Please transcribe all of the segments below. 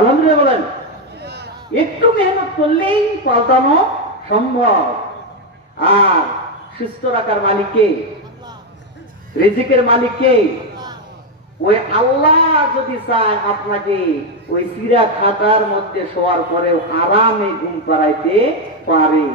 আলহামদুলিল্লাহ বলেন। একটু মেহনত করলেই পাল্টানো সম্ভব। আর সুস্থ রাখার মালিক কে? রিজিকের মালিক কে? ওই আল্লাহ যদি চায় আপনাকে ওই সিরা খাতার মধ্যে শোয়ার পরেও আরামে ঘুম পাড়াইতে পারে।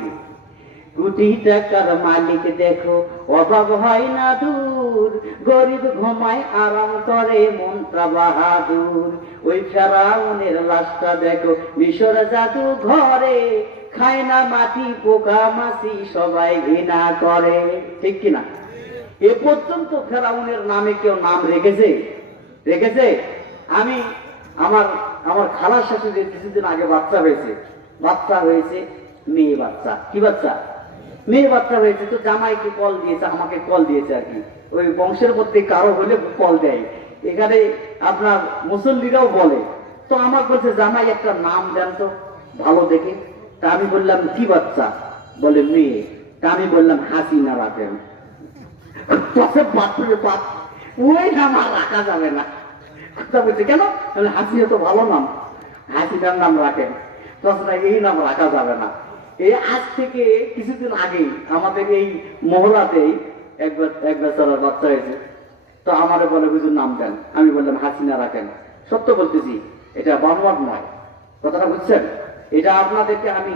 কোটি টাকার মালিক দেখো অভাব হয় না দূর, গরিব ঘুমায় আরাম করে মনটা বাহাদুর। ওই ফেরাউনের লাশটা দেখো মিশর জাদু ঘরে, খায় না মাটি পোকা মাছি সবাই ঘৃণা করে। ঠিক কিনা? এ পর্যন্ত ফেরাউনের নামে কেউ নাম রেখেছে? রেখেছে? আমি আমার আমার খালার সাথে যে কিছুদিন আগে বাচ্চা হয়েছে মেয়ে বাচ্চা। কি বাচ্চা? মেয়ে বাচ্চা হয়েছে। তো জামাইকে কল দিয়েছে, আমাকে কল দিয়েছে আর কি। ওই বংশের মধ্যে কারো হলে কল দেয়, এখানে আপনার মুসল্লিরাও বলে। তো আমার বলছে জামাই একটা নাম দেন তো ভালো দেখে। তা আমি বললাম কি বাচ্চা? বলে মেয়ে। তা আমি বললাম হাসিনা রাখেন। ওই নাম আর রাখা যাবে না। কথা বলছে কেন? হাসিনা তো ভালো নাম, হাসিনার নাম রাখেন। তখন এই নাম রাখা যাবে না। এই আজ থেকে কিছুদিন আগে আমাদের এই মহলাতেই এক বেচারার বাচ্চা হয়েছে। তো আমারে বলে হুজুর নাম দেন। আমি বললাম হাসিনা রাখেন। সত্য বলতেছি, এটা বানোয়াট নয়। কথাটা বুঝছেন? এটা আপনাদেরকে আমি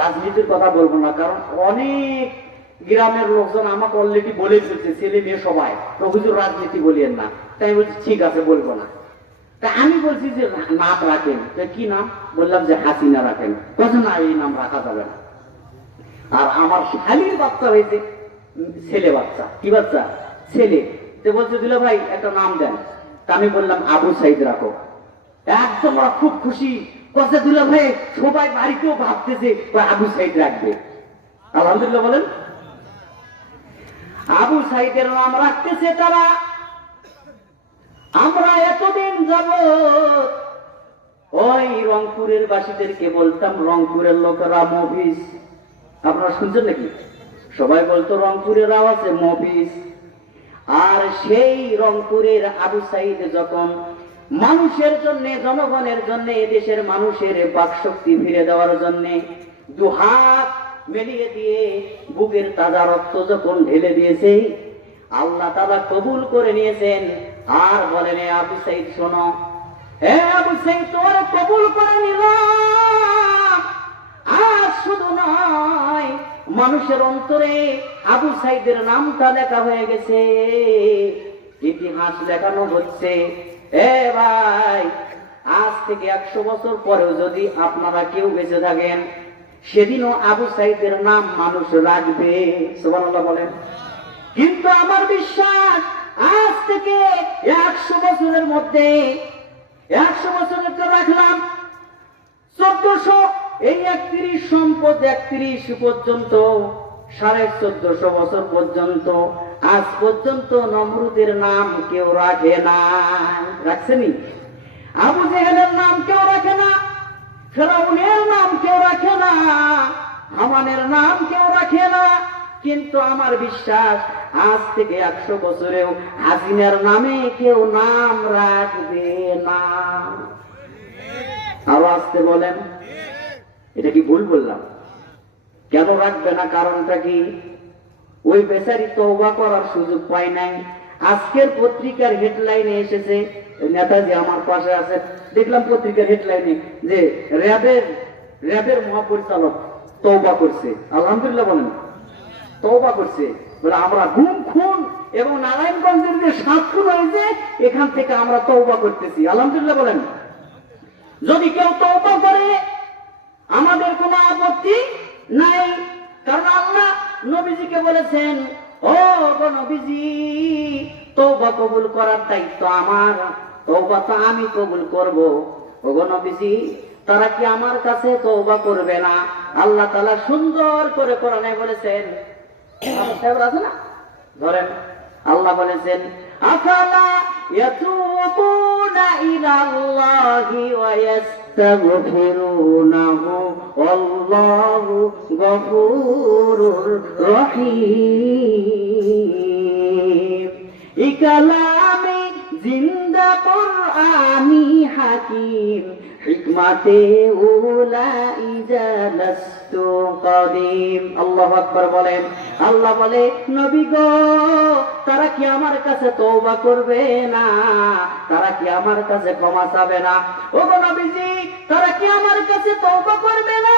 রাজনীতির কথা বলবো না, কারণ অনেক গ্রামের লোকজন আমাকে অলরেডি বলে ফেলছে, ছেলে মেয়ে সবাই, তো হুজুর রাজনীতি বলিয়েন না। তাই বলছি ঠিক আছে বলবো না। তা আমি বলছি যে নাম রাখেন। কি নাম? বললাম যে হাসিনা রাখেন। বলছে না, এই নাম রাখা যাবে না। আর আমার শালীর বাচ্চা হয়েছে, ছেলে বাচ্চা। কি বাচ্চা? ছেলে। তো বলছে দুলা ভাই একটা নাম দেন। তা আমি বললাম আবু সাইদ রাখো। একদম ওরা খুব খুশি। বলছে দুলা ভাই সবাই বাড়িতেও ভাবতেছে আবু সাইদ রাখবে। আলহামদুলিল্লাহ বলেন। আবু সাইদের নাম রাখতেছে তারা। আমরা এতদিন যাব ওই রংপুরের বাসীদেরকে বলতাম রংপুরের লোকেরা মফিজ। আপনারা শুনছেন নাকি? সবাই বলতো রংপুরের আওয়াজে মফিজ। আর সেই রংপুরের আবু সাইদ যখন মানুষের জন্য, জনগণের জন্য, এদেশের মানুষের বাকশক্তি ফিরে দেওয়ার জন্য দুহাত মেলিয়ে দিয়ে বুকের তাজা রক্ত যখন ঢেলে দিয়েছে, আল্লাহ তাআলা কবুল করে নিয়েছেন। আর বলেন আবু সাইদ শোনো, হে আবু সাইদ তোর কবুল করে নিলাম। আর শুধু নয়, মানুষের অন্তরে আবু সাইদের নামটা লেখা হয়ে গেছে, ইতিহাস লেখানো হচ্ছে। এ ভাই, আজ থেকে 100 বছর পরেও যদি আপনারা কেউ বেঁচে থাকেন, সেদিনও আবু সাইদের নাম মানুষ রাখবে। সুবহানাল্লাহ বলেন। কিন্তু আমার বিশ্বাস আজ থেকে 100 বছরের মধ্যে, 100 বছরের তো রাখলাম 1400, এই 31 সম্পদ 31 পর্যন্ত 1450 বছর পর্যন্ত, আজ পর্যন্ত নমরুদের নাম কেউ রাখে না। রাখছেনি? আবু জেহেলের নাম কেউ রাখে না, ফেরাউনের নাম কেউ রাখে না, হামানের নাম কেউ রাখে না। কিন্তু আমার বিশ্বাস আজ থেকে 100 বছরেও হাসিনার নামে কেউ নাম রাখবে না। আরো আসতে বলেন। এটা কি ভুল বললাম? কেন রাখবে না? কারণটা কি? ওই বেচারি তওবা করার সুযোগ পায় নাই। আজকের পত্রিকার হেডলাইনে এসেছে, নেতাজি আমার পাশে আছে, দেখলাম পত্রিকার হেডলাইনে যে র্যাবের মহাপরিচালক তওবা করছে। আলহামদুলিল্লাহ বলেন। তওবা করছে বলে আমরা গুম খুন এবং নারায়ণগঞ্জের যে 7 খুন হয়েছে, এখান থেকে আমরা তওবা করতেছি। আলহামদুলিল্লাহ বলেন। যদি কেউ তওবা করে আমাদের কোনো আপত্তি নাই, কারণ আল্লাহ নবীজিকে বলেছেন, ও গো নবীজি, তওবা কবুল করার দায়িত্ব আমার, তওবা তো আমি কবুল করব। ও গো নবীজি, তারা কি আমার কাছে তওবা করবে না? আল্লাহ তাআলা সুন্দর করে কোরআনে বলেছেন, আছে না, ধরেন আল্লাহ বলেছেন, আফালা ইয়াতুবুনা ইলাল্লাহি ওয়া ইয়াস্তাগফিরুনাহু আল্লাহু গফুরুর রহিম। ইকালামি জিন্দা কুরআনি হাকিম হিকমাতে উলা ইজালাস্তু কাদিম। আল্লাহু আকবার বলেন। আল্লাহ বলে, নবী গো, তারা কি আমার কাছে তওবা করবে না? তারা কি আমার কাছে ক্ষমা চাবে না? ও গো নবীজি, তারা কি আমার কাছে তওবা করবে না?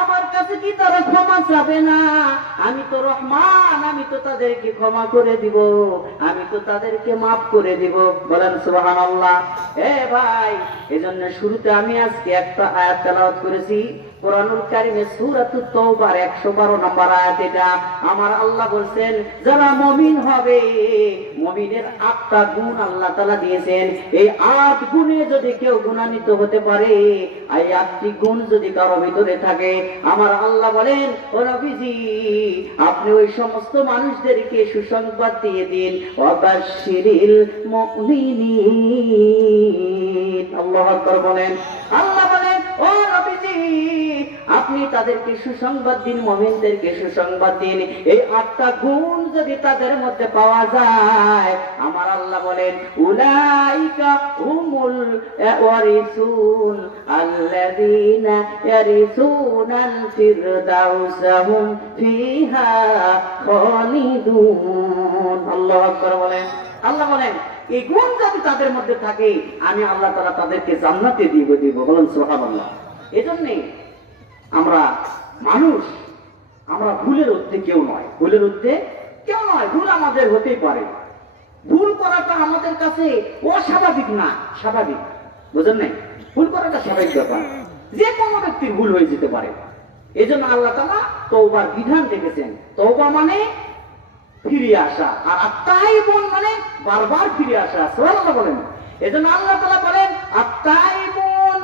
আমার কাছে কি তারা ক্ষমা চাবে না? আমি তো রহমান, আমি তো তাদেরকে ক্ষমা করে দিব, আমি তো তাদেরকে মাফ করে দিব। বলেন সুবহানাল্লাহ। ভাই, এজন্য শুরুতে আমি আজকে একটা আয়াত তেলাওয়াত করেছি কোরআনুল কারীমে সূরাতুত তাওবার 112 নম্বর আয়াত। এটা আমার আল্লাহ বলেন, যারা মুমিন হবে, মুমিনের 8টা গুণ আল্লাহ তাআলা দিয়েছেন। এই 8 গুণে যদি কেউ গুণান্বিত হতে পারে, এই 8টি গুণ যদি কারো ভিতরে থাকে, আমার আল্লাহ বলেন, ও নবীজি, আপনি ওই সমস্ত মানুষদেরকে সুসংবাদ দিয়ে দিন। ওয়াবাশশিরিল মুমিনিন। আল্লাহু আকবার বলেন। আল্লাহ বলেন, ও নবীজি, আপনি তাদেরকে সুসংবাদ দিন, মুমিনদেরকে সুসংবাদ দিন। এই 8টা গুণ যদি তাদের মধ্যে পাওয়া যায়, আমার আল্লাহ বলেন, উলাইকা হুমুল ওয়ারিসুন আল্লাযীনা ইয়ারিসুনাল ফিরদাউসা হুম ফিহা খালিদুন। আল্লাহু আকবার বলেন। আল্লাহ বলেন, এই গুণ যদি তাদের মধ্যে থাকে, আমি আল্লাহ তাআলা তাদেরকে জান্নাতে দিব। বলেন সুবহানাল্লাহ। এজন্যে আমরা মানুষ, আমরা ভুলের ঊর্ধ্বে কেউ নয়, ভুলের ঊর্ধ্বে কেউ নয়। ভুল আমাদের হতেই পারে, ভুল করাটা আমাদের কাছে অস্বাভাবিক না, স্বাভাবিক। বুঝেন নাই? ভুল করাটা স্বাভাবিক ব্যাপার, যে কোনো ব্যক্তির ভুল হয়ে যেতে পারে। এজন্য আল্লাহ তাআলা তওবার বিধান রেখেছেন। তওবা মানে ফিরে আসা, আর আত্তাইবুন মানে বারবার ফিরে আসা। সুবহানাল্লাহ বলেন। এজন্য আল্লাহ তাআলা বলেন, আত্তাইবুন,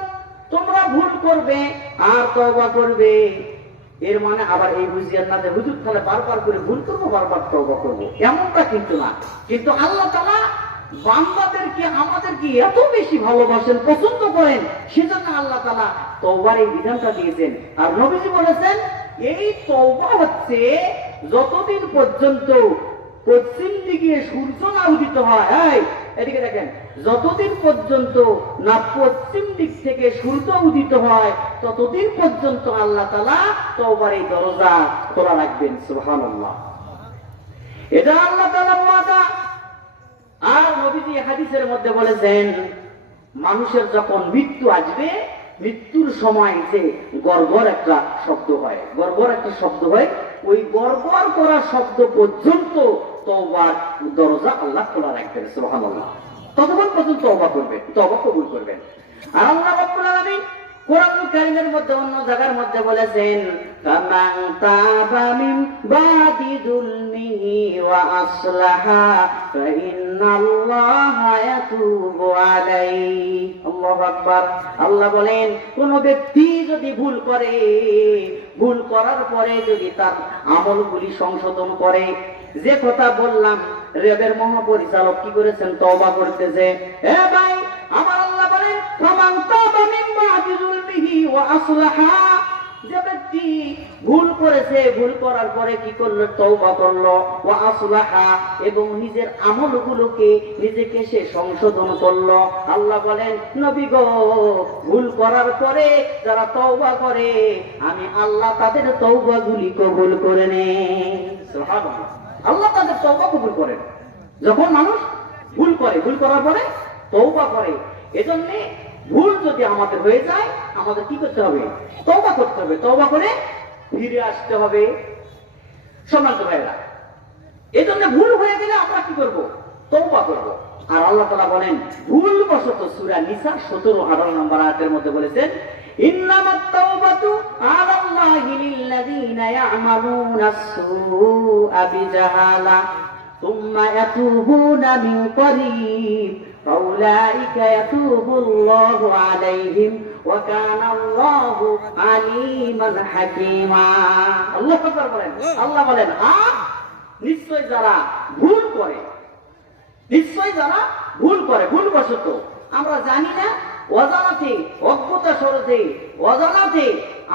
তোমরা ভুল করবে আর তওবা করবে। এর মানে আবার এই বুঝিয়েন না যে হুজুর তাহলে বারবার করে ভুল করবো, বারবার তওবা করবো, এমনটা কিন্তু না। কিন্তু আল্লাহ তাআলা বান্দাদেরকে, আমাদেরকে এত বেশি ভালোবাসেন, পছন্দ করেন, সেজন্য আল্লাহ তাআলা তওবার এই বিধানটা দিয়েছেন। আর নবীজি বলেছেন, এই তওবা হচ্ছে যতদিন পর্যন্ত পশ্চিম দিকে সূর্য না উদিত হয়, এদিকে দেখেন, যতদিন পর্যন্ত না পশ্চিম দিক থেকে সূর্য উদিত হয়, ততদিন পর্যন্ত আল্লাহ তাআলা তওবার এই দরজা খোলা রাখবেন। সুবহানাল্লাহ। এটা আল্লাহ তাআলার ওয়াদা। আর নবীজি হাদিসের মধ্যে বলেছেন, মানুষের যখন মৃত্যু আসবে, মৃত্যুর সময় যে গড়গড় একটা শব্দ হয়, গড়গড় একটা শব্দ হয়, ওই গড়গড় করা শব্দ পর্যন্ত তওবার দরজা আল্লাহ খোলা রাখবেন। সুবহানাল্লাহ। ততক্ষণ পর্যন্ত তওবা করবেন, তওবা কবুল করবেন। আর আল্লাহ রাব্বুল আলামিন কোরআনুল কারীমের মধ্যে অন্য জায়গার মধ্যে বলেছেন, ফামান তাবা মিন বাদি যুলমিহি ওয়া আসলাহা ফাইন্নাল্লাহা ইয়াতুবু আলাইহি। আল্লাহু আকবার। আল্লাহ বলেন, কোন ব্যক্তি যদি ভুল করে, ভুল করার পরে যদি তার আমলগুলি সংশোধন করে, যে কথা বললাম, রেবের মহাপরিচালক কি করেছেন? তওবা করতেছে। ভাই, আমার আল্লাহ বলেন, ফামান তাবা মিন বাদি যুলমিহি ওয়া আসলাহা, যে ব্যক্তি ভুল করেছে, ভুল করার পরে কি করলো? তওবা করলো। ওয়া আসলাহা, এবং নিজের আমলগুলোকে, নিজেকে সে সংশোধন করলো। আল্লাহ বলেন, নবী গো, ভুল করার পরে যারা তওবা করে, আমি আল্লাহ তাদের তওবাগুলি কবুল করে নেই। সুবহানাল্লাহ। আল্লাহ তাদের তওবা কবুল করেন। যখন মানুষ ভুল করে, ভুল করার পরে তওবা করে। এজন্য ভুল যদি আমাদের হয়ে যায়, আমাদের কি করতে হবে? তওবা করতে হবে। তওবা করে ফিরে আসতে হবে। সম্মানিত ভাইরা, এজন্য ভুল হয়ে গেলে আমরা কি করব? তওবা করব। আর আল্লাহ তাআলা বলেন, ভুলবশত সূরা নিসা 17-18 নম্বর আয়াতের মধ্যে বলেছেন, ইন্নামাত তাওবাতু আলাল্লাহি লিল্লাযীনা ইয়া'মালুনাস সুআ বিজাহালা সুম্মা ইয়াতুবুনা মিন করিব ফাউলাইকা ইয়াতুবুল্লাহু আলাইহিম ওয়া কানা আল্লাহু আলীমান হাকীমা। আল্লাহু আকবার বলেন। আল্লাহ বলেন, নিশ্চয় যারা ভুল করে, নিশ্চয় যারা ভুল করে, ভুলবশত, আমরা জানি না, অজানাতে, অজ্ঞতা সরতে, অজানাতে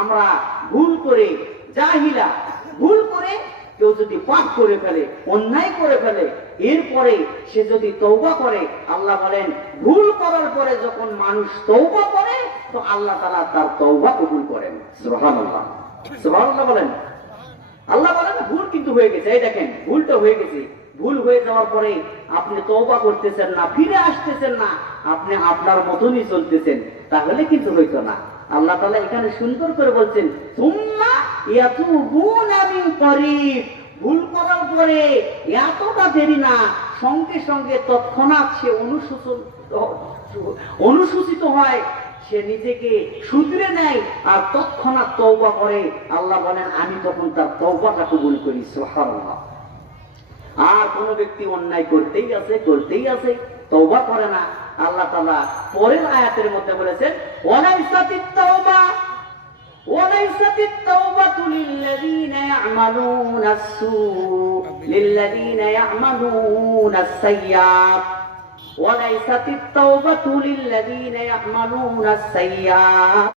আমরা ভুল করে, জাহিলা ভুল করে কেউ যদি পাপ করে ফেলে, অন্যায় করে ফেলে, এরপরে সে যদি তওবা করে, আল্লাহ বলেন ভুল করার পরে যখন মানুষ তওবা করে তো আল্লাহ তাআলা তার তওবা কবুল করেন। সুবহানাল্লাহ, সুবহানাল্লাহ বলেন। আল্লাহ বলেন ভুল কিন্তু হয়ে গেছে, এই দেখেন ভুলটা হয়ে গেছে, ভুল হয়ে যাওয়ার পরে আপনি তওবা করতেছেন না, ফিরে আসতেছেন না, আপনি আপনার মতনই চলতেছেন, তাহলে কিন্তু হইতো না। আল্লাহ তাআলা এখানে সুন্দর করে বলছেন সুম্মা ইয়াতুবুনা মিন করিব, ভুল করার পরে এতটা দেরি না, সঙ্গে সঙ্গে তৎক্ষণাৎ সে অনুসূচিত হয়, সে নিজেকে শুধরে নেয় আর তৎক্ষণাৎ তওবা করে। আল্লাহ বলেন আমি তখন তার তওবাটা কবুল করি। সুবহানাল্লাহ। আর কোন ব্যক্তি অন্যায় করতেই আছে তওবা করে না, আল্লাহ তাআলা পরের আয়াতের মধ্যে বলেছেন ওয়ালাইসাতিত তাওবাতু লিল্লাযীনা ইয়া'মালুনাস সাইয়্যাত, ওয়ালাইসাতিত তাওবাতু লিল্লাযীনা ইয়া'মালুনাস সাইয়্যাত।